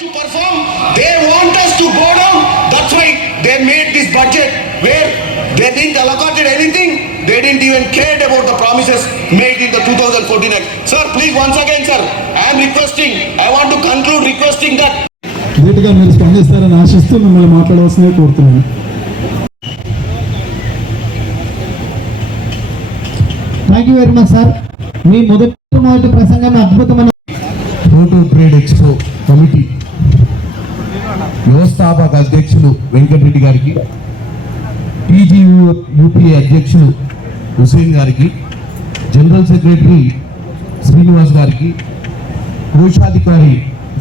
to perform, they want us to go down. That's why they made this budget where they didn't allocate anything. They didn't even care about the promises made in the 2014 Act. Sir, please once again, sir, I am requesting, I want to conclude requesting that. గట్టిగా మీరు స్పందిస్తారని ఆశిస్తూ మిమ్మల్ని మాట్లాడవలసిందే కోరుతున్నాను. Thank you very much sir. మీ మొదటి ప్రసంగం అద్భుతమైన ఫోటో ట్రేడ్ ఎక్స్పో కమిటీ వ్యవస్థాపక అధ్యక్షులు వెంకటరెడ్డి గారికి, టీజీయూపీఏ అధ్యక్షులు హుసేన్ గారికి, జనరల్ సెక్రటరీ శ్రీనివాస్ గారికి, కోశాధికారి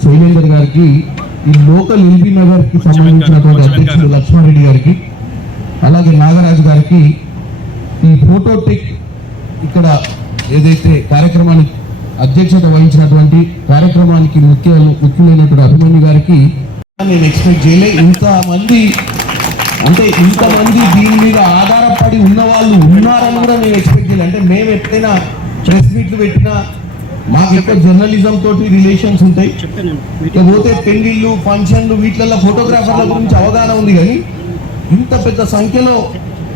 శైలేందర్ గారికి, ఈ లోకల్ ఎల్బీ నగర్కి సంబంధించినటువంటి అధ్యక్షులు లక్ష్మారెడ్డి గారికి, అలాగే నాగరాజు గారికి, ఈ ఫోటోటెక్ ఇక్కడ ఏదైతే కార్యక్రమానికి అధ్యక్షత వహించినటువంటి కార్యక్రమానికి ముఖ్యమైనటువంటి అభిమన్యు గారికి నేను ఎక్స్పెక్ట్ చేయలే. ఇంతమంది దీని మీద ఆధారపడి ఉన్న వాళ్ళు ఉన్నారని కూడా నేను ఎక్స్పెక్ట్ చేయలేదు. అంటే మేము ఎప్పుడైనా ప్రెస్ మీట్లు పెట్టినా మాకు ఎక్కువ జర్నలిజం తోటి రిలేషన్స్ ఉంటాయి, ఇకపోతే పెళ్లిళ్ళు ఫంక్షన్లు వీటిల్లో ఫోటోగ్రాఫర్ల గురించి అవగాహన ఉంది. కానీ ఇంత పెద్ద సంఖ్యలో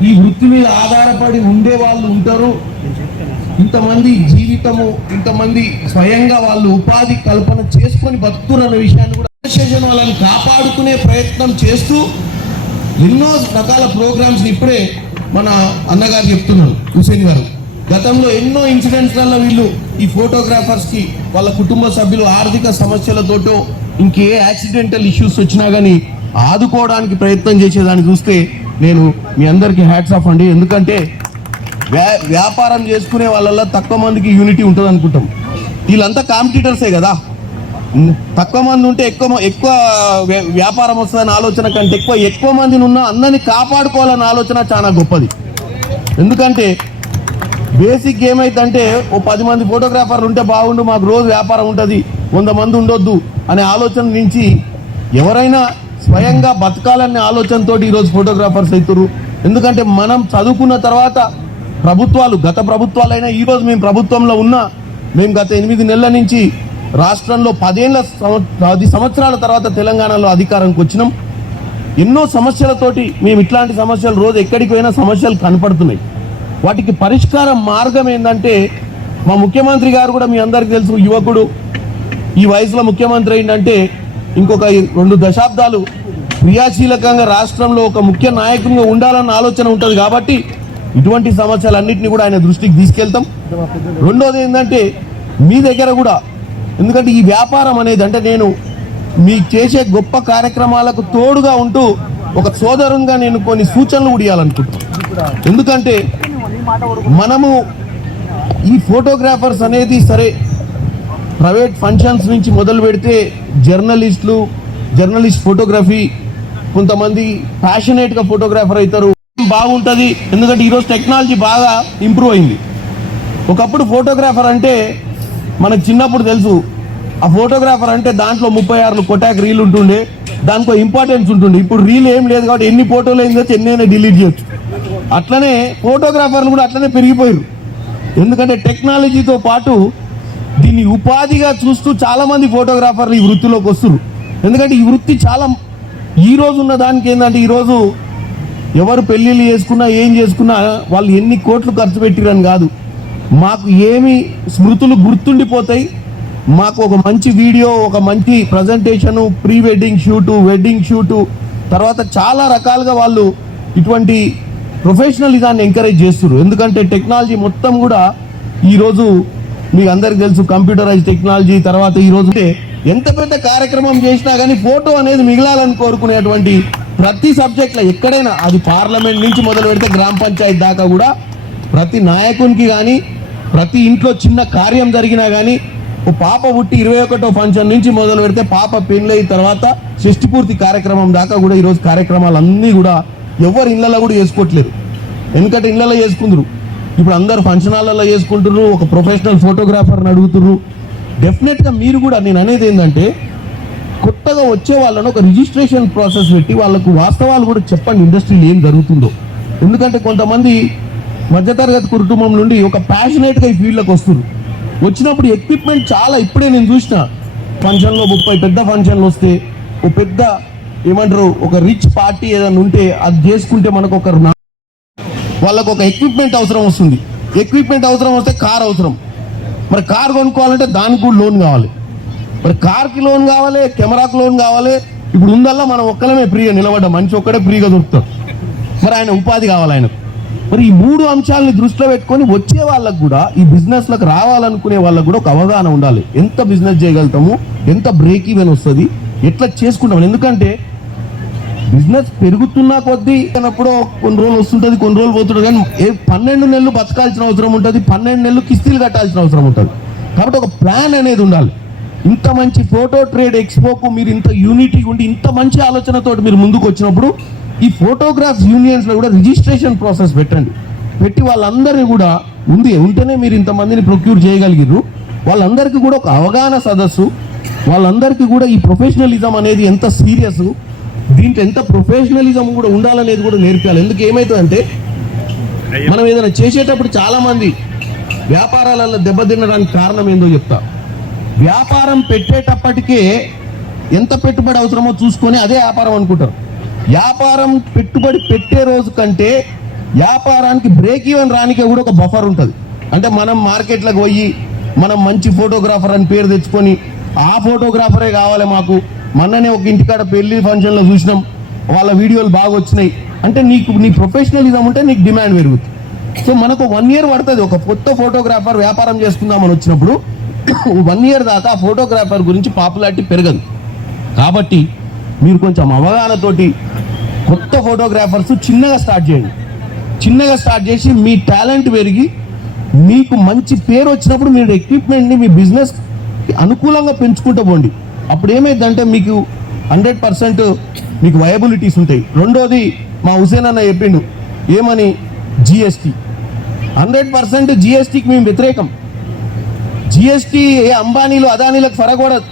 ఈ వృత్తి మీద ఆధారపడి ఉండే వాళ్ళు ఉంటారు, ఇంతమంది జీవితము, ఇంతమంది స్వయంగా వాళ్ళు ఉపాధి కల్పన చేసుకొని బతుకుతున్న విషయాన్ని కూడా అసోసియేషన్ వాళ్ళని కాపాడుకునే ప్రయత్నం చేస్తూ ఎన్నో రకాల ప్రోగ్రామ్స్ ఇప్పుడే మన అన్నగారు చెప్తున్నారు హుసేన్ గారు. గతంలో ఎన్నో ఇన్సిడెంట్స్లలో వీళ్ళు ఈ ఫోటోగ్రాఫర్స్కి వాళ్ళ కుటుంబ సభ్యులు ఆర్థిక సమస్యలతోటో ఇంకే యాక్సిడెంటల్ ఇష్యూస్ వచ్చినా కానీ ఆదుకోవడానికి ప్రయత్నం చేసేదాన్ని చూస్తే నేను మీ అందరికీ హ్యాట్స్ ఆఫ్ అండి. ఎందుకంటే వ్యాపారం చేసుకునే వాళ్ళల్లో తక్కువ మందికి యూనిటీ ఉంటుంది అనుకుంటాం. వీళ్ళంతా కాంపిటీటర్సే కదా, తక్కువ మంది ఉంటే ఎక్కువ వ్యాపారం వస్తుందని ఆలోచన కంటే ఎక్కువ మందిని ఉన్న అందరినీ కాపాడుకోవాలన్న ఆలోచన చాలా గొప్పది. ఎందుకంటే బేసిక్ ఏమైందంటే ఓ 10 మంది ఫోటోగ్రాఫర్లు ఉంటే బాగుండు, మాకు రోజు వ్యాపారం ఉంటుంది, 100 మంది ఉండొద్దు అనే ఆలోచన నుంచి ఎవరైనా స్వయంగా బతకాలనే ఆలోచనతో ఈరోజు ఫోటోగ్రాఫర్స్ అవుతారు. ఎందుకంటే మనం చదువుకున్న తర్వాత ప్రభుత్వాలు, గత ప్రభుత్వాలైనా ఈరోజు మేము ప్రభుత్వంలో ఉన్నా, మేము గత 8 నెలల నుంచి రాష్ట్రంలో 10 సంవత్సరాల తర్వాత తెలంగాణలో అధికారానికి వచ్చినాం. ఎన్నో సమస్యలతోటి మేము ఇట్లాంటి సమస్యలు రోజు ఎక్కడికి పోయినా సమస్యలు కనపడుతున్నాయి. వాటికి పరిష్కారం మార్గం ఏంటంటే మా ముఖ్యమంత్రి గారు కూడా మీ అందరికీ తెలుసు, యువకుడు, ఈ వయసులో ముఖ్యమంత్రి ఏంటంటే ఇంకొక 2 దశాబ్దాలు క్రియాశీలకంగా రాష్ట్రంలో ఒక ముఖ్య నాయకునిగా ఉండాలన్న ఆలోచన ఉంటుంది. కాబట్టి ఇటువంటి సమస్యలన్నింటినీ కూడా ఆయన దృష్టికి తీసుకెళ్తాం. రెండోది ఏంటంటే మీ దగ్గర కూడా, ఎందుకంటే ఈ వ్యాపారం అనేది అంటే నేను మీకు చేసే గొప్ప కార్యక్రమాలకు తోడుగా ఉంటూ ఒక సోదరునిగా నేను కొన్ని సూచనలు కూడా ఇవ్వాలనుకుంటున్నాను. ఎందుకంటే మనము ఈ ఫోటోగ్రాఫర్స్ అనేది సరే ప్రైవేట్ ఫంక్షన్స్ నుంచి మొదలు పెడితే జర్నలిస్ట్ ఫోటోగ్రఫీ, కొంతమంది ప్యాషనేట్గా ఫోటోగ్రాఫర్ అవుతారు, బాగుంటుంది. ఎందుకంటే ఈరోజు టెక్నాలజీ బాగా ఇంప్రూవ్ అయింది. ఒకప్పుడు ఫోటోగ్రాఫర్ అంటే మనకు చిన్నప్పుడు తెలుసు, ఆ ఫోటోగ్రాఫర్ అంటే దాంట్లో 36 కొటాక్ రీల్ ఉంటుండే, దానికో ఇంపార్టెన్స్ ఉంటుండే. ఇప్పుడు రీల్ ఏం లేదు కాబట్టి ఎన్ని ఫోటోలు ఏం చేయొచ్చు, ఎన్నైనా డిలీట్ చేయొచ్చు. అట్లనే ఫోటోగ్రాఫర్లు కూడా అట్లనే పెరిగిపోయారు. ఎందుకంటే టెక్నాలజీతో పాటు దీన్ని ఉపాధిగా చూస్తూ చాలామంది ఫోటోగ్రాఫర్లు ఈ వృత్తిలోకి వస్తున్నారు. ఎందుకంటే ఈ వృత్తి చాలా ఈ రోజు ఉన్న దానికి ఏంటంటే ఈరోజు ఎవరు పెళ్ళిళ్ళు చేసుకున్నా ఏం చేసుకున్నా వాళ్ళు ఎన్ని కోట్లు ఖర్చు పెట్టిరని కాదు, మాకు ఏమి స్మృతులు గుర్తుండిపోతాయి, మాకు ఒక మంచి వీడియో, ఒక మంచి presentation, pre wedding shoot, wedding shoot, తర్వాత చాలా రకాలుగా వాళ్ళు ఇటువంటి ప్రొఫెషనలిజాన్ని ఎంకరేజ్ చేస్తున్నారు. ఎందుకంటే టెక్నాలజీ మొత్తం కూడా ఈరోజు మీకు అందరికి తెలుసు, కంప్యూటరైజ్ టెక్నాలజీ. తర్వాత ఈరోజు ఎంత పెద్ద కార్యక్రమం చేసినా కానీ ఫోటో అనేది మిగలాలని కోరుకునేటువంటి ప్రతి సబ్జెక్ట్లో ఎక్కడైనా, అది పార్లమెంట్ నుంచి మొదలు పెడితే గ్రామ పంచాయతీ దాకా కూడా ప్రతి నాయకునికి కానీ ప్రతి ఇంట్లో చిన్న కార్యం జరిగినా కానీ, ఓ పాప పుట్టి 21వ ఫంక్షన్ నుంచి మొదలు పెడితే పాప పెళ్ళైన తర్వాత షష్ఠి పూర్తి కార్యక్రమం దాకా కూడా ఈరోజు కార్యక్రమాలన్నీ కూడా ఎవరు ఇళ్లలో కూడా చేసుకోవట్లేదు. ఎందుకంటే ఇళ్లలో చేసుకుందరు, ఇప్పుడు అందరు ఫంక్షన్ హాల్లో చేసుకుంటున్నారు, ఒక ప్రొఫెషనల్ ఫోటోగ్రాఫర్ని అడుగుతున్నారు. డెఫినెట్గా మీరు కూడా, నేను అనేది ఏంటంటే కొత్తగా వచ్చే వాళ్ళను ఒక రిజిస్ట్రేషన్ ప్రాసెస్ పెట్టి వాళ్ళకు వాస్తవాలు కూడా చెప్పండి, ఇండస్ట్రీలో ఏం జరుగుతుందో. ఎందుకంటే కొంతమంది మధ్యతరగతి కుటుంబం నుండి ఒక ప్యాషనేట్గా ఈ ఫీల్డ్లోకి వస్తున్నారు. వచ్చినప్పుడు ఎక్విప్మెంట్ చాలా, ఇప్పుడే నేను చూసిన ఫంక్షన్లో 30 పెద్ద ఫంక్షన్లు వస్తే ఒక పెద్ద ఏమంటారు ఒక రిచ్ పార్టీ ఏదైనా ఉంటే అది చేసుకుంటే మనకు వాళ్ళకు ఒక ఎక్విప్మెంట్ అవసరం వస్తుంది. ఎక్విప్మెంట్ అవసరం వస్తే కార్ అవసరం. మరి కార్ కొనుక్కోవాలంటే దానికి కూడా లోన్ కావాలి. మరి కార్కి లోన్ కావాలి, కెమెరాకి లోన్ కావాలి. ఇప్పుడు ఉందల్లా మనం ఒక్కలమే ఫ్రీగా నిలబడ్డాం, మనిషి ఒక్కడే ఫ్రీగా దొరుకుతాం. మరి ఆయన ఉపాధి కావాలి ఆయనకు. మరి ఈ 3 అంశాలని దృష్టిలో పెట్టుకొని వచ్చే వాళ్ళకు కూడా ఈ బిజినెస్లకు రావాలనుకునే వాళ్ళకు కూడా ఒక అవగాహన ఉండాలి. ఎంత బిజినెస్ చేయగలుగుతాము, ఎంత బ్రేక్ ఈవెన్ వస్తుంది, ఎట్లా చేసుకుంటాం. ఎందుకంటే బిజినెస్ పెరుగుతున్నా కొద్దీ అన్నప్పుడు కొన్ని రోజులు వస్తుంటుంది, కొన్ని రోజులు పోతుంటుంది. కానీ 12 నెలలు బతకాల్సిన అవసరం ఉంటుంది, 12 నెలలు కిస్తీలు కట్టాల్సిన అవసరం ఉంటుంది. కాబట్టి ఒక ప్లాన్ అనేది ఉండాలి. ఇంత మంచి ఫోటో ట్రేడ్ ఎక్స్పోకు మీరు ఇంత యూనిటీ ఉండి ఇంత మంచి ఆలోచనతో మీరు ముందుకు వచ్చినప్పుడు ఈ ఫోటోగ్రాఫ్స్ యూనియన్స్లో కూడా రిజిస్ట్రేషన్ ప్రాసెస్ పెట్టండి. పెట్టి వాళ్ళందరినీ కూడా ఉంటేనే మీరు ఇంతమందిని ప్రొక్యూర్ చేయగలిగారు. వాళ్ళందరికీ కూడా ఒక అవగాహన సదస్సు, వాళ్ళందరికీ కూడా ఈ ప్రొఫెషనలిజం అనేది ఎంత సీరియస్, దీంట్లో ఎంత ప్రొఫెషనలిజం కూడా ఉండాలనేది కూడా నేర్పాలి. ఎందుకు ఏమవుతుందంటే మనం ఏదైనా చేసేటప్పుడు చాలామంది వ్యాపారాలలో దెబ్బతినడానికి కారణం ఏందో చెప్తా. వ్యాపారం పెట్టేటప్పటికే ఎంత పెట్టుబడి అవసరమో చూసుకొని అదే వ్యాపారం అనుకుంటారు. వ్యాపారం పెట్టుబడి పెట్టే రోజు కంటే వ్యాపారానికి బ్రేక్ ఈవెన్ రానికే కూడా ఒక బఫర్ ఉంటుంది. అంటే మనం మార్కెట్లకు పోయి మనం మంచి ఫోటోగ్రాఫర్ అని పేరు తెచ్చుకొని ఆ ఫోటోగ్రాఫరే కావాలి మాకు. మొన్ననే ఒక ఇంటికాడ పెళ్లి ఫంక్షన్లో చూసినాం, వాళ్ళ వీడియోలు బాగా వచ్చినాయి అంటే నీ ప్రొఫెషనలిజం ఉంటే నీకు డిమాండ్ పెరుగుతుంది. సో మనకు 1 year పడుతుంది. ఒక కొత్త ఫోటోగ్రాఫర్ వ్యాపారం చేసుకుందామని వచ్చినప్పుడు 1 year దాకా ఆ ఫోటోగ్రాఫర్ గురించి పాపులారిటీ పెరగదు. కాబట్టి మీరు కొంచెం అవగాహనతోటి కొత్త ఫోటోగ్రాఫర్స్ చిన్నగా స్టార్ట్ చేయండి. చిన్నగా స్టార్ట్ చేసి మీ టాలెంట్ పెరిగి మీకు మంచి పేరు వచ్చినప్పుడు మీరు ఎక్విప్మెంట్ని మీ బిజినెస్ అనుకూలంగా పెంచుకుంటూ పోండి. అప్పుడు ఏమైందంటే మీకు 100% మీకు వయబిలిటీస్ ఉంటాయి. రెండోది మా హుసేన్ అన్న చెప్పిండు ఏమని, జిఎస్టీ 100% జిఎస్టీకి మేము వ్యతిరేకం. జిఎస్టీ ఏ అంబానీలు అదానీలకు ఫరగూడదు.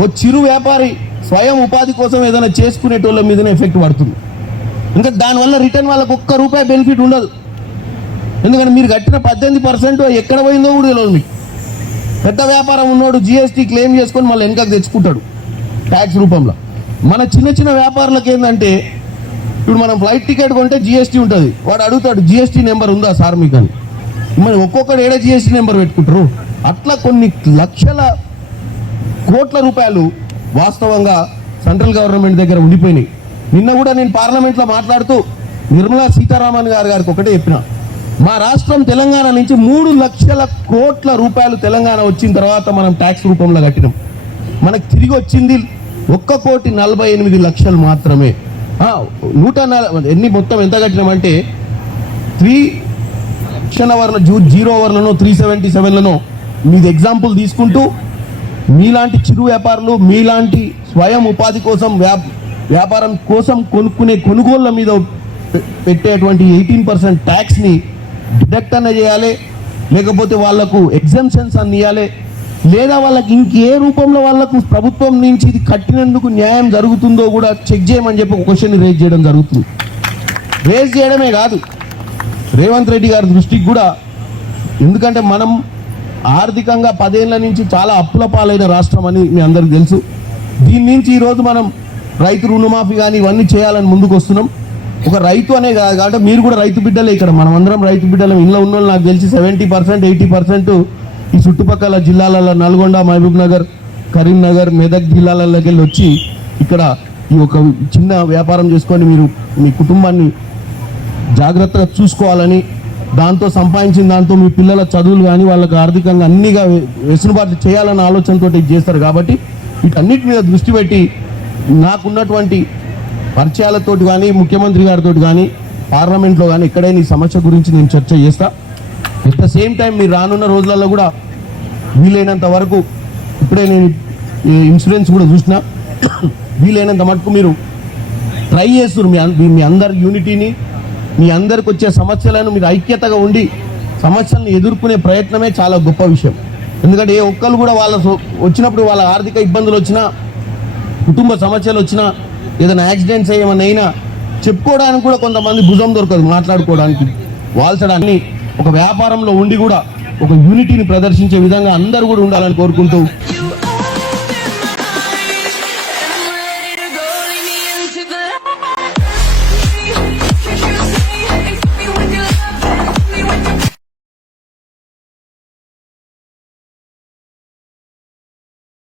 ఓ చిరు వ్యాపారి స్వయం ఉపాధి కోసం ఏదైనా చేసుకునేటోళ్ళ మీదనే ఎఫెక్ట్ పడుతుంది. ఇంకా దానివల్ల రిటర్న్ వాళ్ళకు ₹1 బెనిఫిట్ ఉండదు. ఎందుకంటే మీరు కట్టిన 18% ఎక్కడ పోయిందో కూడా తెలియదు మీకు. పెద్ద వ్యాపారం ఉన్నోడు జిఎస్టీ క్లెయిమ్ చేసుకొని మళ్ళీ వెనకకు తెచ్చుకుంటాడు ట్యాక్స్ రూపంలో. మన చిన్న చిన్న వ్యాపారులకు ఏంటంటే ఇప్పుడు మనం ఫ్లైట్ టికెట్ కొంటే జిఎస్టీ ఉంటుంది. వాడు అడుగుతాడు జిఎస్టీ నెంబర్ ఉందా సార్ మీకు అని. మరి ఒక్కొక్కడు ఏడా జిఎస్టీ నెంబర్ పెట్టుకుంటారు. అట్లా కొన్ని లక్షల కోట్ల రూపాయలు వాస్తవంగా సెంట్రల్ గవర్నమెంట్ దగ్గర ఉండిపోయినాయి. నిన్న కూడా నేను పార్లమెంట్లో మాట్లాడుతూ నిర్మలా సీతారామన్ గారికి ఒకటే చెప్పిన, మా రాష్ట్రం తెలంగాణ నుంచి 3 లక్షల కోట్ల రూపాయలు తెలంగాణ వచ్చిన తర్వాత మనం ట్యాక్స్ రూపంలో కట్టినాం. మనకు తిరిగి వచ్చింది 1,48,00,000 మాత్రమే. 140 ఎన్ని మొత్తం ఎంత కట్టినామంటే 3 అవర్ల 0 అవర్లను 377లను మీది ఎగ్జాంపుల్ తీసుకుంటూ మీలాంటి చిరు వ్యాపారులు మీలాంటి స్వయం ఉపాధి కోసం వ్యాపారం కోసం కొనుక్కునే కొనుగోళ్ల మీద పెట్టేటువంటి 18% ట్యాక్స్ని డిడక్ట్ అన్న చేయాలి, లేకపోతే వాళ్లకు ఎగ్జంప్షన్స్ అన్ని ఇవ్వాలి, లేదా వాళ్ళకి ఇంకే రూపంలో వాళ్లకు ప్రభుత్వం నుంచి ఇది కట్టినందుకు న్యాయం జరుగుతుందో కూడా చెక్ చేయమని చెప్పి ఒక క్వశ్చన్ రేజ్ చేయడం జరుగుతుంది. రేజ్ చేయడమే కాదు, రేవంత్ రెడ్డి గారి దృష్టికి కూడా, ఎందుకంటే మనం ఆర్థికంగా 10 ఏళ్ల నుంచి చాలా అప్పుల పాలైన రాష్ట్రం అని మీ అందరికీ తెలుసు. దీని నుంచి ఈరోజు మనం రైతు రుణమాఫీ కానీ ఇవన్నీ చేయాలని ముందుకు వస్తున్నాం. ఒక రైతు అనే కాదు కాబట్టి మీరు కూడా రైతు బిడ్డలే. ఇక్కడ మనం అందరం రైతు బిడ్డలం. ఇంట్లో ఉన్న వాళ్ళు నాకు తెలిసి 70% 80% ఈ చుట్టుపక్కల జిల్లాలలో నల్గొండ, మహబూబ్ నగర్, కరీంనగర్, మెదక్ జిల్లాలలోకి వెళ్ళి వచ్చి ఇక్కడ ఈ ఒక చిన్న వ్యాపారం చేసుకొని మీరు మీ కుటుంబాన్ని జాగ్రత్తగా చూసుకోవాలని, దాంతో సంపాదించిన దాంతో మీ పిల్లల చదువులు కానీ వాళ్ళకి ఆర్థికంగా అన్నిగా వెసులుబాటు చేయాలన్న ఆలోచనతో ఇది చేస్తారు. కాబట్టి వీటన్నిటి మీద దృష్టి పెట్టి నాకున్నటువంటి పరిచయాలతోటి కానీ ముఖ్యమంత్రి గారితో కానీ పార్లమెంట్లో కానీ ఎక్కడైనా ఈ సమస్య గురించి నేను చర్చ చేస్తా. ఎట్ ద సేమ్ టైం మీరు రానున్న రోజులలో కూడా వీలైనంత వరకు, ఇప్పుడే నేను ఇన్సూరెన్స్ కూడా చూసిన, వీలైనంత మటుకు మీరు ట్రై చేస్తున్నారు మీ అందరి యూనిటీని, మీ అందరికి వచ్చే సమస్యలను మీరు ఐక్యతగా ఉండి సమస్యలను ఎదుర్కొనే ప్రయత్నమే చాలా గొప్ప విషయం. ఎందుకంటే ఏ ఒక్కరు కూడా వాళ్ళ వచ్చినప్పుడు వాళ్ళ ఆర్థిక ఇబ్బందులు వచ్చినా, కుటుంబ సమస్యలు వచ్చినా, ఏదైనా యాక్సిడెంట్స్ ఏమైనా అయినా చెప్పుకోవడానికి కూడా కొంతమంది భుజం దొరకదు, మాట్లాడుకోవడానికి, వాల్చడాన్ని. ఒక వ్యాపారంలో ఉండి కూడా ఒక యూనిటీని ప్రదర్శించే విధంగా అందరూ కూడా ఉండాలని కోరుకుంటూ